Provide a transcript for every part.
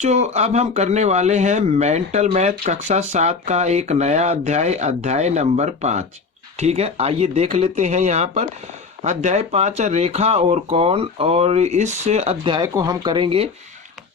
बच्चों अब हम करने वाले हैं मेंटल मैथ कक्षा 7 का एक नया अध्याय, अध्याय नंबर 5। ठीक है, आइए देख लेते हैं। यहाँ पर अध्याय 5 रेखा और कोण, और इस अध्याय को हम करेंगे।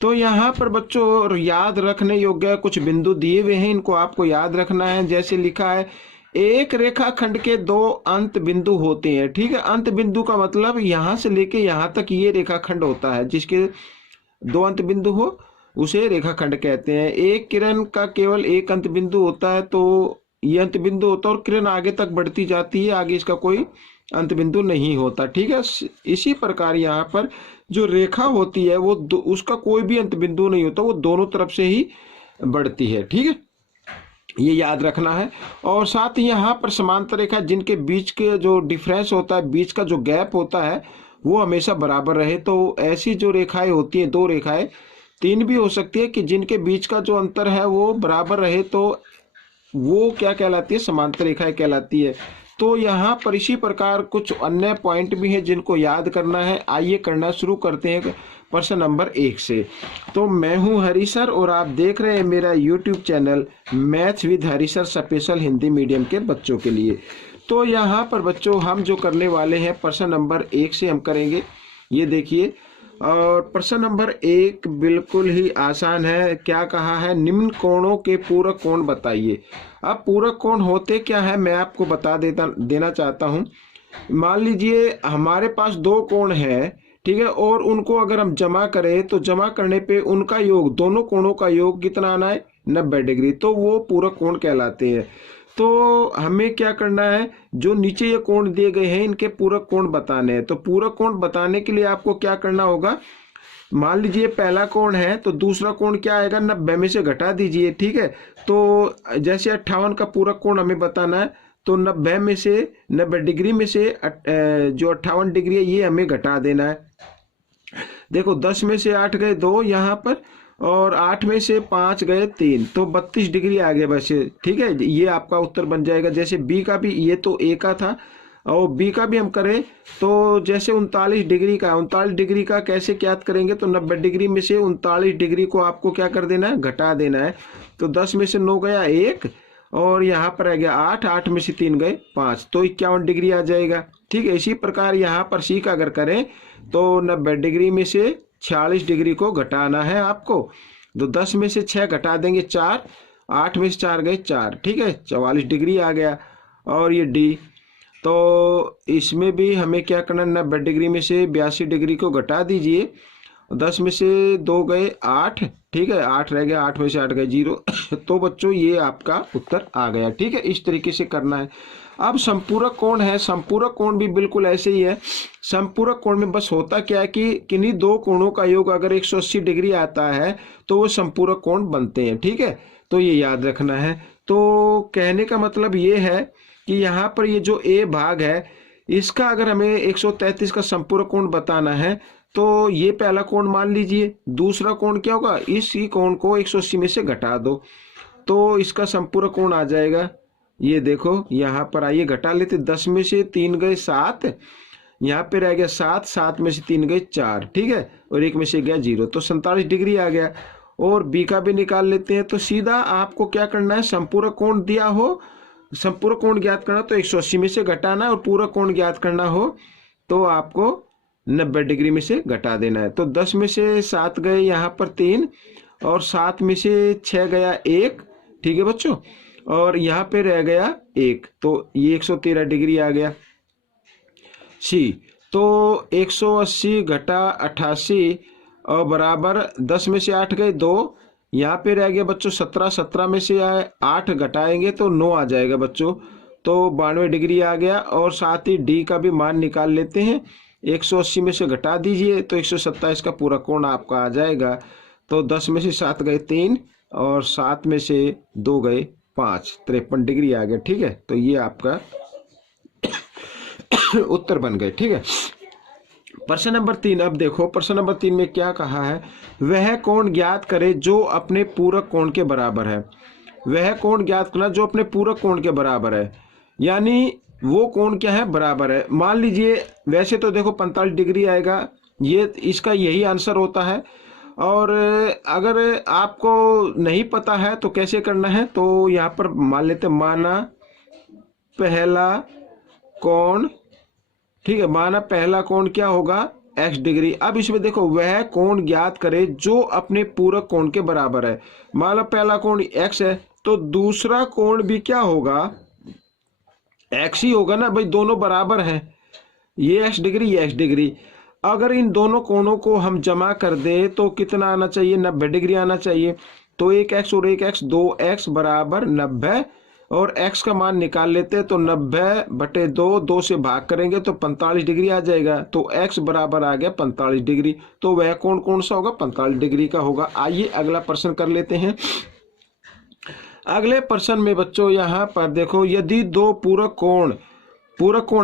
तो यहाँ पर बच्चों याद रखने योग्य कुछ बिंदु दिए हुए हैं, इनको आपको याद रखना है। जैसे लिखा है, एक रेखाखंड के दो अंत बिंदु होते हैं। ठीक है, अंत बिंदु का मतलब यहाँ से लेके यहाँ तक ये रेखाखंड होता है, जिसके दो अंत बिंदु हो उसे रेखाखंड कहते हैं। एक किरण का केवल एक अंत बिंदु होता है, तो ये अंत बिंदु होता है, और किरण आगे तक बढ़ती जाती है, आगे इसका कोई अंत बिंदु नहीं होता। ठीक है, इसी प्रकार यहाँ पर जो रेखा होती है वो उसका कोई भी अंत बिंदु नहीं होता, वो दोनों तरफ से ही बढ़ती है। ठीक है, ये याद रखना है। और साथ ही यहाँ पर समांतर रेखा जिनके बीच के जो डिफरेंस होता है, बीच का जो गैप होता है, वो हमेशा बराबर रहे। तो ऐसी जो रेखाएं होती हैं, दो रेखाएं, तीन भी हो सकती है, कि जिनके बीच का जो अंतर है वो बराबर रहे, तो वो क्या कहलाती है, समांतर रेखाएं कहलाती है। तो यहाँ पर इसी प्रकार कुछ अन्य पॉइंट भी हैं जिनको याद करना है। आइए करना शुरू करते हैं प्रश्न नंबर 1 से। तो मैं हूँ हरी सर और आप देख रहे हैं मेरा YouTube channel maths with Hari sir special Hindi medium के बच्चों के लिए। तो यहाँ पर बच्चों हम जो करने वाले हैं प्रश्न नंबर 1 से हम करेंगे। ये देखिए, और प्रश्न नंबर 1 बिल्कुल ही आसान है। क्या कहा है, निम्न कोणों के पूरक कोण बताइए। अब पूरक कोण होते क्या है मैं आपको बता देना चाहता हूँ। मान लीजिए हमारे पास दो कोण है, ठीक है, और उनको अगर हम जमा करें तो जमा करने पे उनका योग, दोनों कोणों का योग कितना आना है, 90 डिग्री, तो वो पूरक कोण कहलाते हैं। तो हमें क्या करना है, जो नीचे ये कोण दिए गए हैं इनके पूरक कोण बताने हैं। तो पूरक कोण बताने के लिए आपको क्या करना होगा, मान लीजिए पहला कोण है तो दूसरा कोण क्या आएगा, 90 में से घटा दीजिए। ठीक है, तो जैसे 58 का पूरक कोण हमें बताना है, तो 90 में से 90 डिग्री में से जो 58 डिग्री है ये हमें घटा देना है। देखो 10 में से 8 गए 2 यहाँ पर, और 8 में से 5 गए 3, तो 32 डिग्री आ गया बस। ठीक है, ये आपका उत्तर बन जाएगा। जैसे बी का भी, ये तो ए का था, और बी का भी हम करें तो जैसे 39 डिग्री का, 39 डिग्री का कैसे ज्ञात करेंगे, तो 90 डिग्री में से 39 डिग्री को आपको क्या कर देना है, घटा देना है। तो 10 में से 9 गया 1, और यहाँ पर आ गया 8, 8 में से 3 गए 5, तो 51 डिग्री आ जाएगा। ठीक है, इसी प्रकार यहाँ पर सी का अगर करें तो 90 डिग्री में से 46 डिग्री को घटाना है आपको। तो 10 में से 6 घटा देंगे 4, 8 में से 4 गए 4, ठीक है, 44 डिग्री आ गया। और ये डी, तो इसमें भी हमें क्या करना, 90 डिग्री में से 82 डिग्री को घटा दीजिए। 10 में से 2 गए 8, ठीक है, 8 रह गया, 8 में से 8 गए 0। तो बच्चों ये आपका उत्तर आ गया। ठीक है, इस तरीके से करना है। अब संपूरक कोण है, संपूरक कोण भी बिल्कुल ऐसे ही है। संपूरक कोण में बस होता क्या है कि किन्हीं दो कोणों का योग अगर 180 डिग्री आता है तो वो संपूरक कोण बनते हैं। ठीक है, तो ये याद रखना है। तो कहने का मतलब ये है कि यहाँ पर ये जो ए भाग है, इसका अगर हमें 133 का संपूरक कोण बताना है, तो ये पहला कोण मान लीजिए, दूसरा कोण क्या होगा, इसी कोण को 180 में से घटा दो, तो इसका संपूरक कोण आ जाएगा। ये देखो यहाँ पर आइए घटा लेते, 10 में से 3 गए 7, यहाँ पे रह गया 7, 7 में से 3 गए 4, ठीक है, और 1 में से गया 0, तो 47 डिग्री आ गया। और बी का भी निकाल लेते हैं। तो सीधा आपको क्या करना है, संपूरक कोण दिया हो, संपूरक कोण ज्ञात करना तो 180 में से घटाना है, और पूरक कोण ज्ञात करना हो तो आपको 90 डिग्री में से घटा देना है। तो 10 में से 7 गए यहाँ पर 3, और 7 में से 6 गया 1, ठीक है बच्चों, और यहाँ पे रह गया 1, तो ये 113 डिग्री आ गया। सी, तो 180 घटा 88 और बराबर 10 में से 8 गए 2, यहाँ पे रह गया बच्चों 17, 17 में से 8 घटाएंगे तो 9 आ जाएगा बच्चों, तो 92 डिग्री आ गया। और साथ ही डी का भी मान निकाल लेते हैं, 180 में से घटा दीजिए तो 127 का पूरा कोण आपका आ जाएगा। तो 10 में से 7 गए 3, और 7 में से 2 गए 5, 53 डिग्री आ गया। ठीक है, तो ये आपका उत्तर बन गए। ठीक है, प्रश्न नंबर 3। अब देखो प्रश्न नंबर 3 में क्या कहा है, वह कोण ज्ञात करे जो अपने पूरक कोण के बराबर है। वह कोण ज्ञात करना जो अपने पूरक कोण के बराबर है, यानी वो कोण क्या है, बराबर है। मान लीजिए वैसे तो देखो 45 डिग्री आएगा, ये इसका यही आंसर होता है। और अगर आपको नहीं पता है तो कैसे करना है, तो यहाँ पर मान लेते हैं माना पहला कोण, ठीक है, माना पहला कोण क्या होगा x डिग्री। अब इसमें देखो वह कोण ज्ञात करे जो अपने पूरक कोण के बराबर है। मान लो पहला कोण x है तो दूसरा कोण भी क्या होगा, x ही होगा ना भाई, दोनों बराबर हैं, ये x डिग्री ये x डिग्री। अगर इन दोनों कोणों को हम जमा कर दे तो कितना आना चाहिए, 90 डिग्री आना चाहिए। तो एक x और एक x, 2x बराबर 90, और x का मान निकाल लेते हैं तो 90/2, 2 से भाग करेंगे तो 45 डिग्री आ जाएगा। तो x बराबर आ गया 45 डिग्री। तो वह कोण कौन सा होगा, 45 डिग्री का होगा। आइए अगला प्रश्न कर लेते हैं। अगले प्रश्न में बच्चों यहाँ पर देखो, यदि दो पूरक कोण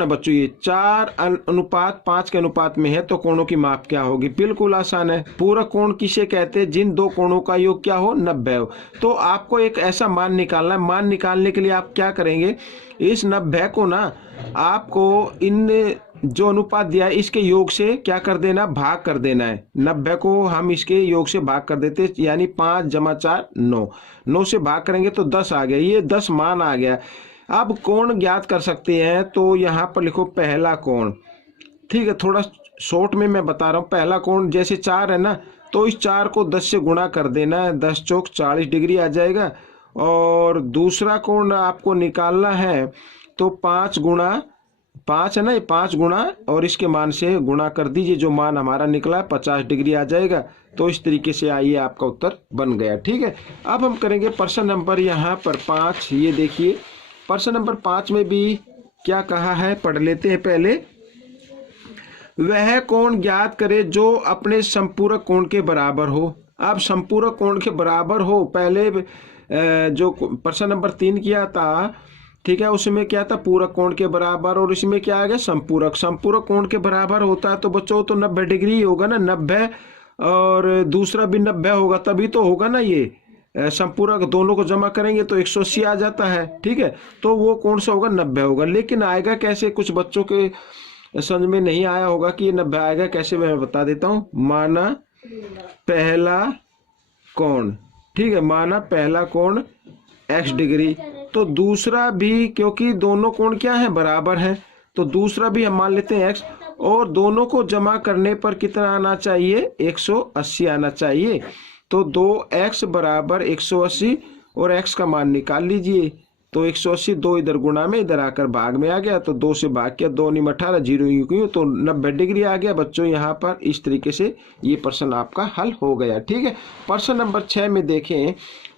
है बच्चों, ये 4:5 के अनुपात में है तो कोणों की माप क्या होगी। बिल्कुल आसान है। पूरक कोण किसे कहते हैं, जिन दो कोणों का योग क्या हो, 90 हो। तो आपको एक ऐसा मान निकालना है। मान निकालने के लिए आप क्या करेंगे, इस 90 को ना आपको इन जो अनुपात दिया है इसके योग से क्या कर देना, भाग कर देना है। 90 को हम इसके योग से भाग कर देते, यानी 5 + 4 9, 9 से भाग करेंगे तो 10 आ गया। ये 10 मान आ गया। अब कोण ज्ञात कर सकते हैं, तो यहाँ पर लिखो पहला कोण, ठीक है, थोड़ा शॉर्ट में मैं बता रहा हूँ। पहला कोण जैसे 4 है ना, तो इस 4 को 10 से गुणा कर देना है, 10 चौक 40 डिग्री आ जाएगा। और दूसरा कोण आपको निकालना है तो 5 गुणा 5 है ना, ये 5 गुणा और इसके मान से गुणा कर दीजिए, जो मान हमारा निकला 50 डिग्री आ जाएगा। तो इस तरीके से आइए आपका उत्तर बन गया। ठीक है, अब हम करेंगे प्रश्न नंबर यहाँ पर 5। ये देखिए प्रश्न नंबर 5 में भी क्या कहा है, पढ़ लेते हैं पहले। वह कोण ज्ञात करे जो अपने संपूरक कोण के बराबर हो। अब संपूरक कोण के बराबर हो, पहले जो प्रश्न नंबर 3 किया था, ठीक है, उसमें क्या था, पूरक कोण के बराबर, और इसमें क्या आ गया, संपूरक कोण के बराबर होता है तो बच्चों तो 90 डिग्री होगा ना, 90 और दूसरा भी 90 होगा, तभी तो होगा ना। ये संपूरक दोनों को जमा करेंगे तो 180 आ जाता है। ठीक है, तो वो कौन सा होगा, 90 होगा। लेकिन आएगा कैसे, कुछ बच्चों के समझ में नहीं आया होगा कि ये 90 आएगा कैसे, मैं बता देता हूँ। माना पहला कोण, ठीक है, माना पहला कोण x डिग्री, तो दूसरा भी, क्योंकि दोनों कोण क्या है, बराबर है, तो दूसरा भी हम मान लेते हैं x, और दोनों को जमा करने पर कितना आना चाहिए, 180 आना चाहिए। तो 2x बराबर 180 और x का मान निकाल लीजिए। तो 180 2 इधर गुणा में, इधर आकर भाग में आ गया, तो 2 से भाग किया, 2 × 18 0 यूं, तो 90 डिग्री आ गया बच्चों। यहाँ पर इस तरीके से ये प्रश्न आपका हल हो गया। ठीक है, प्रश्न नंबर 6 में देखें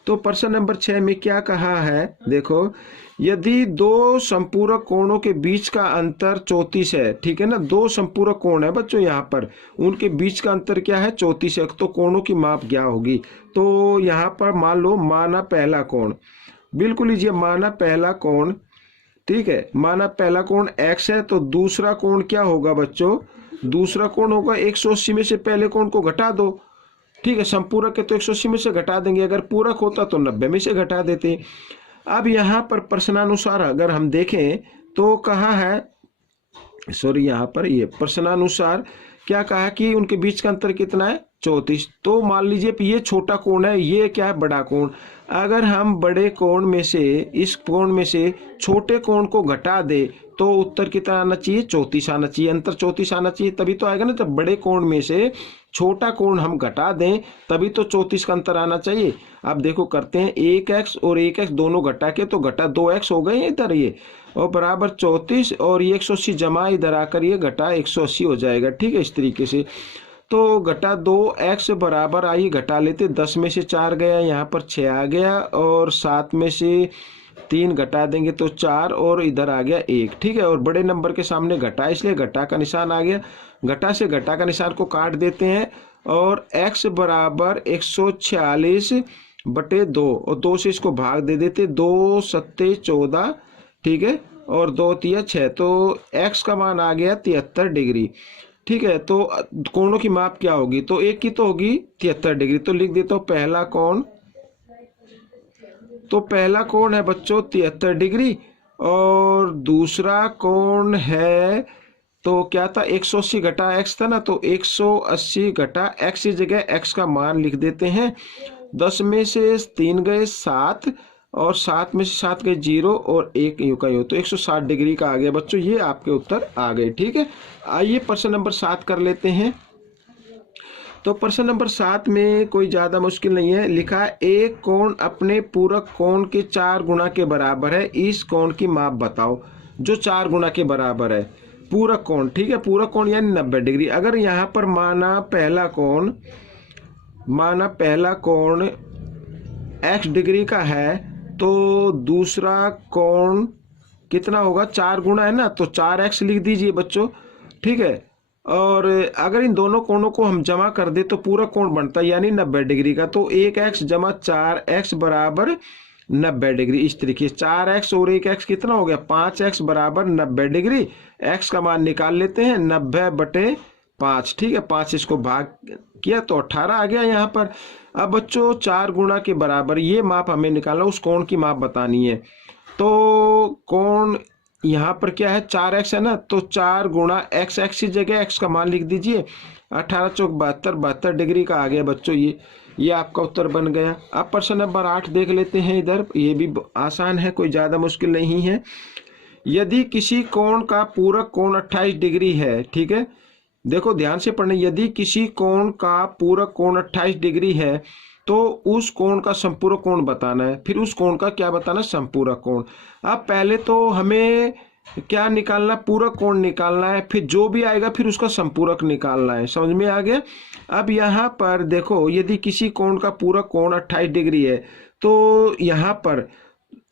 तो प्रश्न नंबर 6 में क्या कहा है, देखो, यदि दो संपूरक कोणों के बीच का अंतर 34 है, ठीक है ना, दो संपूरक कोण है बच्चों, यहाँ पर उनके बीच का अंतर क्या है, 34 है, तो कोणों की माप क्या होगी। तो यहाँ पर मान लो, माना पहला कोण, बिल्कुल लीजिए, माना पहला कोण, ठीक है, माना पहला कोण x है, तो दूसरा कोण क्या होगा बच्चों, दूसरा कोण होगा 180 में से पहले कोण को घटा दो। ठीक है, संपूरक है तो 180 में से घटा देंगे, अगर पूरक होता तो 90 में से घटा देते। अब यहाँ पर प्रश्नानुसार अगर हम देखें तो कहा है, सॉरी, यहाँ पर ये प्रश्नानुसार क्या कहा कि उनके बीच का अंतर कितना है, 34। तो मान लीजिए ये छोटा कोण है, ये क्या है, बड़ा कोण। अगर हम बड़े कोण में से, इस कोण में से छोटे कोण को घटा दे तो उत्तर कितना आना चाहिए, 34 आना चाहिए, अंतर 34 आना चाहिए, तभी तो आएगा ना। जब बड़े कोण में से छोटा कोण हम घटा दें तभी तो 34 का अंतर आना चाहिए। अब देखो करते हैं, 1x और 1x दोनों घटा के तो घटा 2x हो गए इधर, ये और बराबर 34, और ये 180 जमा इधर आकर ये घटा 180 हो जाएगा। ठीक है, इस तरीके से तो घटा 2x बराबर आई, घटा लेते, 10 में से 4 गया, यहाँ पर 6 आ गया, और 7 में से 3 घटा देंगे तो 4, और इधर आ गया 1। ठीक है, और बड़े नंबर के सामने घटा, इसलिए घटा का निशान आ गया। घटा से घटा का निशान को काट देते हैं, और x बराबर 146/2, और 2 से इसको भाग दे देते, 2 7 14, ठीक है, और 2 3 6, तो x का मान आ गया 73 डिग्री। ठीक है, तो कोणों की माप क्या होगी, तो एक की तो होगी 73 डिग्री, तो लिख देता हूँ पहला कोण, तो पहला कोण है बच्चों 73 डिग्री, और दूसरा कोण है तो क्या था 180 घटा एक्स था ना, तो 180 घटा एक्स की जगह एक्स का मान लिख देते हैं। 10 में से 3 गए 7 और 7 में से 7 गए 0 और 1 यू का यू, तो 160 डिग्री का आ गया बच्चों। ये आपके उत्तर आ गए। ठीक है, आइए प्रश्न नंबर 7 कर लेते हैं। तो प्रश्न नंबर 7 में कोई ज़्यादा मुश्किल नहीं है। लिखा है एक कोण अपने पूरक कोण के 4 गुना के बराबर है, इस कोण की माप बताओ। जो 4 गुना के बराबर है पूरक कोण, ठीक है, पूरक कोण यानी 90 डिग्री। अगर यहाँ पर माना पहला कोण x डिग्री का है तो दूसरा कोण कितना होगा, 4 गुना है ना, तो 4x लिख दीजिए बच्चों। ठीक है, और अगर इन दोनों कोणों को हम जमा कर दे तो पूरा कोण बनता है यानी 90 डिग्री का। तो 1x जमा 4x बराबर 90 डिग्री। इस तरीके से 4x और 1x कितना हो गया, 5x बराबर 90 डिग्री। x का मान निकाल लेते हैं 90/5। ठीक है, 5 इसको भाग किया तो 18 आ गया यहाँ पर। अब बच्चों 4 गुना के बराबर ये माप हमें निकालना, उस कोण की माप बतानी है। तो कोण यहाँ पर क्या है 4x है ना, तो 4 गुना x, x की जगह x का मान लिख दीजिए। 18 चौक 72, 72 डिग्री का आ गया बच्चों। ये आपका उत्तर बन गया। अब प्रश्न नंबर 8 देख लेते हैं इधर। ये भी आसान है, कोई ज़्यादा मुश्किल नहीं है। यदि किसी कोण का पूरक कोण 28 डिग्री है, ठीक है, देखो ध्यान से पढ़ना, यदि किसी कोण का पूरक कोण 28 डिग्री है तो उस कोण का संपूरक कोण बताना है। फिर उस कोण का क्या बताना, संपूरक कोण। अब पहले तो हमें क्या निकालना, पूरक कोण निकालना है, फिर जो भी आएगा फिर उसका संपूरक निकालना है। समझ में आ गया। अब यहाँ पर देखो, यदि किसी कोण का पूरक कोण 28 डिग्री है तो यहाँ पर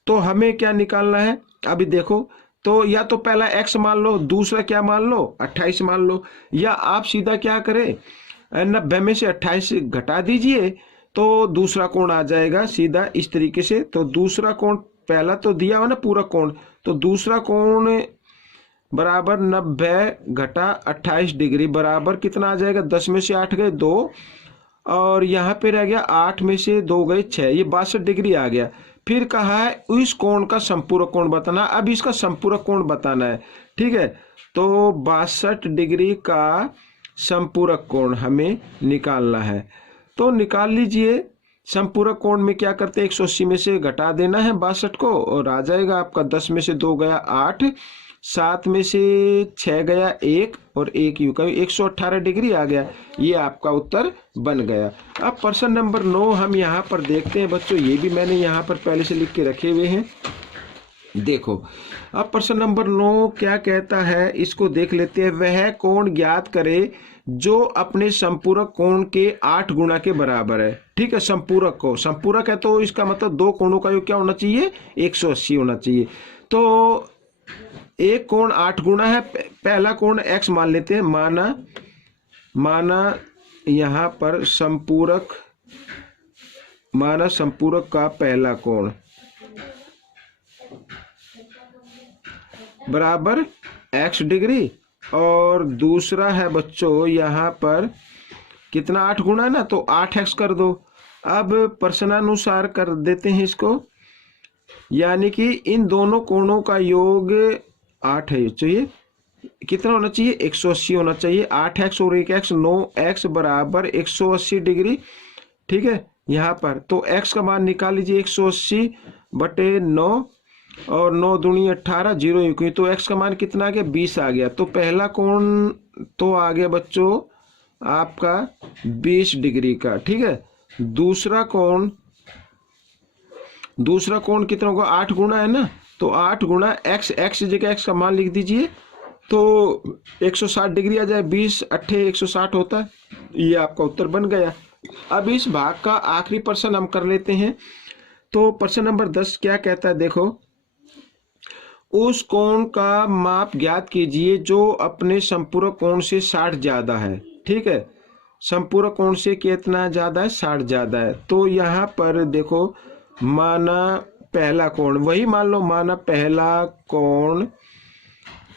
तो हमें क्या निकालना है। अभी देखो, तो या तो पहला x मान लो, दूसरा क्या मान लो 28 मान लो, या आप सीधा क्या करें 90 में से 28 घटा दीजिए तो दूसरा कोण आ जाएगा सीधा इस तरीके से। तो दूसरा कोण पहला तो दिया हुआ ना पूरक कोण, तो दूसरा कोण बराबर 90 घटा 28 डिग्री बराबर कितना आ जाएगा, 10 में से 8 गए 2 और यहाँ पे रह गया 8 में से 2 गए 6, ये 62 डिग्री आ गया। फिर कहा है इस कोण का संपूरक कोण बताना। अब इसका संपूरक कोण बताना है। ठीक है, तो 62 डिग्री का संपूरक कोण हमें निकालना है। तो निकाल लीजिए। संपूरक कोण में क्या करते हैं, 180 में से घटा देना है 62 को और आ जाएगा आपका 10 में से 2 गया 8, 7 में से 6 गया 1 और 1 यू का 118 डिग्री आ गया। ये आपका उत्तर बन गया। अब प्रश्न नंबर 9 हम यहाँ पर देखते हैं बच्चों। ये भी मैंने यहाँ पर पहले से लिख के रखे हुए हैं। देखो अब प्रश्न नंबर 9 क्या कहता है, इसको देख लेते हैं। वह कोण ज्ञात करे जो अपने संपूरक कोण के 8 गुना के बराबर है। ठीक है, संपूरक को, संपूरक है तो इसका मतलब दो कोणों का योग क्या होना चाहिए, 180 होना चाहिए। तो एक कोण 8 गुना है, पहला कोण x मान लेते हैं। माना यहाँ पर संपूरक का पहला कोण बराबर x डिग्री और दूसरा है बच्चों यहाँ पर कितना 8 गुना है ना, तो 8x कर दो। अब प्रश्नानुसार कर देते हैं इसको, यानी कि इन दोनों कोणों का योग 8 है चाहिए, कितना होना चाहिए 180 होना चाहिए। 8x और 1x 9x बराबर 180 डिग्री। ठीक है, यहाँ पर तो x का मान निकाल लीजिए 180/9 और 9 दूनी 18 0 यूं, तो x का मान कितना आ गया 20 आ गया। तो पहला कोण तो आ गया बच्चों आपका 20 डिग्री का। ठीक है, दूसरा कोण कितना होगा 8 गुना है ना, तो 8 गुना x जगह x का मान लिख दीजिए तो 160 डिग्री आ जाए। 20 8 160 होता है। ये आपका उत्तर बन गया। अब इस भाग का आखिरी प्रश्न हम कर लेते हैं। तो प्रश्न नंबर 10 क्या कहता है, देखो उस कोण का माप ज्ञात कीजिए जो अपने संपूरक कोण से 60 ज्यादा है। ठीक है, संपूरक कोण से कितना ज्यादा है, 60 ज्यादा है। तो यहाँ पर देखो माना पहला कोण, वही मान लो माना पहला कोण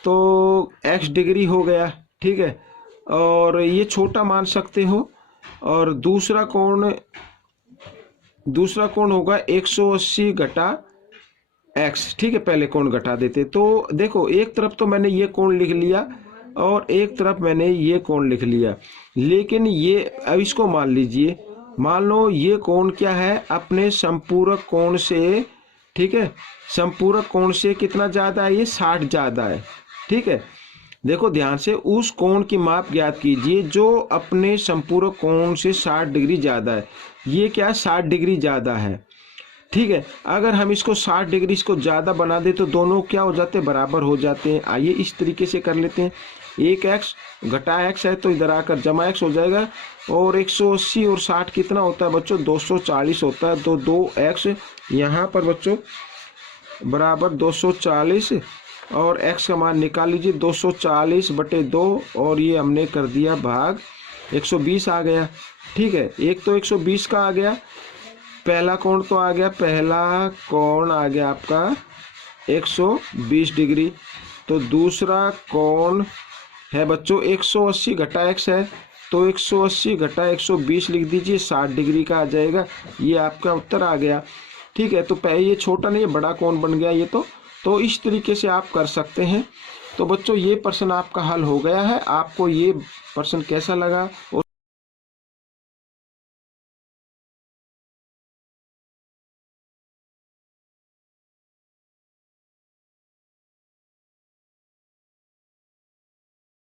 तो x डिग्री हो गया। ठीक है, और ये छोटा मान सकते हो। और दूसरा कोण होगा 180 घटा x। ठीक है, पहले कोण घटा देते। तो देखो एक तरफ तो मैंने ये कोण लिख लिया और एक तरफ मैंने ये कोण लिख लिया। लेकिन ये अब इसको मान लीजिए, मान लो ये कोण क्या है, अपने संपूरक कोण से, ठीक है, संपूरक कोण से कितना ज़्यादा है, ये 60 ज़्यादा है। ठीक है, देखो ध्यान से, उस कोण की माप ज्ञात कीजिए जो अपने संपूरक कोण से 60 डिग्री ज़्यादा है। ये क्या, 60 डिग्री ज़्यादा है। ठीक है, अगर हम इसको 60 डिग्री इसको ज़्यादा बना दे तो दोनों क्या हो जाते हैं, बराबर हो जाते हैं। आइए इस तरीके से कर लेते हैं। एक एक्स घटा एक्स है तो इधर आकर जमा एक्स हो जाएगा, और 180 और 60 कितना होता है बच्चों, 240 होता है। तो 2x यहाँ पर बच्चों बराबर 240, और x का मान निकाल लीजिए, 240/2, और ये हमने कर दिया भाग 120 आ गया। ठीक है, एक तो 120 का आ गया, पहला कोण तो आ गया, पहला कोण आ गया आपका 120 डिग्री। तो दूसरा कोण है बच्चों 180 घटा x है, तो 180 घटा 120 लिख दीजिए, 60 डिग्री का आ जाएगा। ये आपका उत्तर आ गया। ठीक है, तो पहले ये छोटा नहीं, बड़ा कोण बन गया ये तो इस तरीके से आप कर सकते हैं। तो बच्चों ये प्रश्न आपका हल हो गया है। आपको ये प्रश्न कैसा लगा?